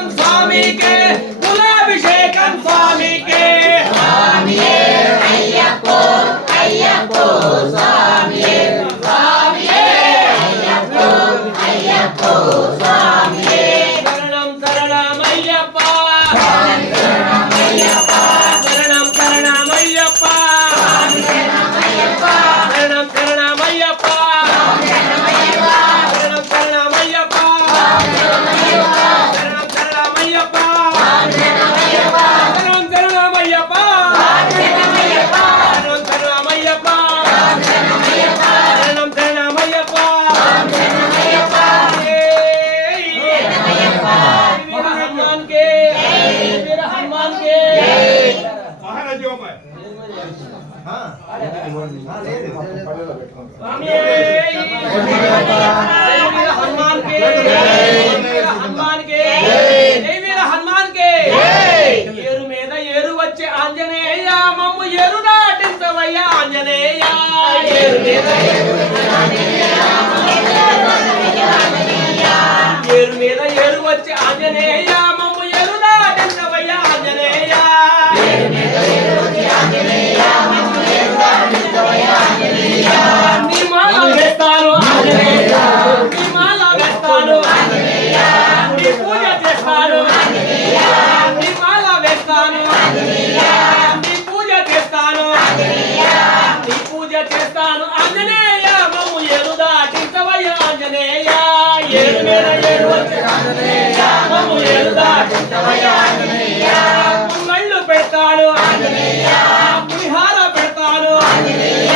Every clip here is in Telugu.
स्वामी के कुलाभिषेकम स्वामी के स्वामिये अय्यप्पो अय्यप्पो स्वामिये स्वामिये अय्यप्पो अय्यप्पो स्वामिये शरणं शरणं अय्यप्पा शरणं अय्यप्पा शरणं शरणं अय्यप्पा शरणं अय्यप्पा शरणं शरणं अय्यप्पा शरणं शरणं अय्यप्पा हनुमान के हनुमान के ఏరు మీద ఏరు వచ్చే ఆంజనేయ మమ్ము ఏరు నాటించవయ్యా ఆంజనేయ ఏరు మీద ఏరు వచ్చే ఆంజనేయ ఏరు మీద ఏరు వచ్చే ఆంజనేయ మమ్ము ఏరు నాటించవయ్యా ఆంజనేయ ఏరు మీద ఏరు వచ్చే ఆంజనేయ మమ్ము ఏరు నాటించవయ్యా ఆంజనేయ నీ మాల వేస్తాను ఆంజనేయ నీ మాల వేస్తాను ఆంజనేయ నీ పూజ చేస్తాను ఆంజనేయ నీ మాల వేస్తాను ఆంజనేయ నీ పూజ చేస్తాను ఆంజనేయ నీ పూజ చేస్తాను ఆంజనేయ మమ్ము ఏరు దాటించవయ్యా ఆంజనేయ ఏరు మీద ఏరు వచ్చే ఆంజనేయ మమ్ము ఏరు దాటించవయ్యా ఆంజనేయ పొంగళ్ళు పెడతాను ఆంజనేయ పులిహార పెడతాను ఆంజనేయ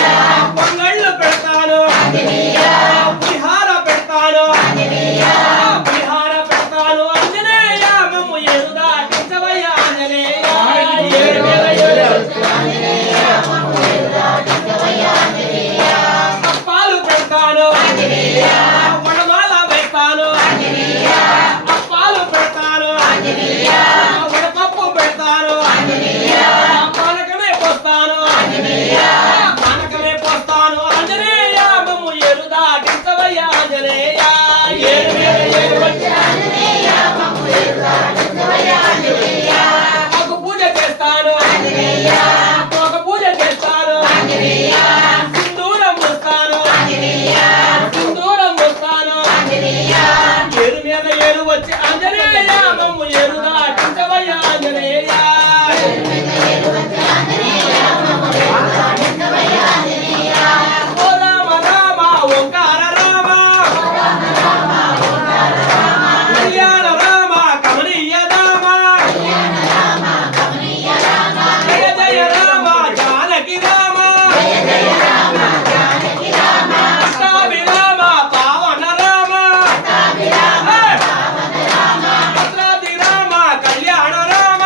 పొంగళ్ళు పెడతాను ఆంజనేయ పులిహార పెడతాను ఆంజనేయ పులిహార పెడతాను ఆంజనేయ మమ్ము ఏరు దాటించవయ్యా ఆంజనేయ ఏరు మీద ఏరు వచ్చే ఆంజనేయ మమ్ము ఏరు దాటించవయ్యా ఆంజనేయ అప్పాలు పెడతాను ఆంజనేయ వడమాల వేస్తాను ఆంజనేయ అప్పాలు పెడతాను ఆంజనేయ వడపప్పు పెడతాను ఆంజనేయ పానకమే పోస్తాను ఆంజనేయ పానకమే పోస్తాను ఆంజనేయ మమ్ము ఏరు దాటించవయ్యా ఆంజనేయ ఏరు మీద ఏరు వచ్చే ఆంజనేయ మమ్ము ఏరు దాటించవయ్యా ఆంజనేయ ఒక పూజ చేస్తాను ఆంజనేయ ఒక పూజ చేస్తాను ఆంజనేయ సింధూరం పూస్తాను ఆంజనేయ సింధూరం పూస్తాను ఆంజనేయ ఏరు మీద ఏరు వచ్చే ఆంజనేయ మమ్ము ఏరు దాటించవయ్యా ఆంజనేయ ఏరు మీద ఏరు వచ్చే ఆంజనేయ మమ్ము ఏరు దాటించవయ్యా ఆంజనేయ ఓ రామ రామ ఓంకార రామ కళ్యాణ రామ కమనీయ రామ జయ జయ రామ జానకి రామ అష్టాభి రామ పావన రామ భద్రాద్రి రామ కళ్యాణ రామ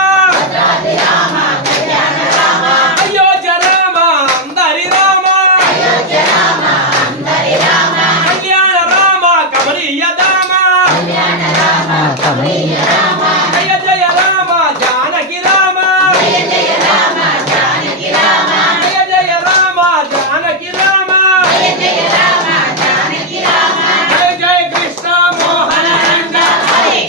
అయోధ్య రామ అందరి రామ కళ్యాణ రామ కమనీయ రామ జయ జయ రామ జానకి రామ జయ జయ రామ జానకి రామ జయ జయ కృష్ణ మోహన రంగ హరే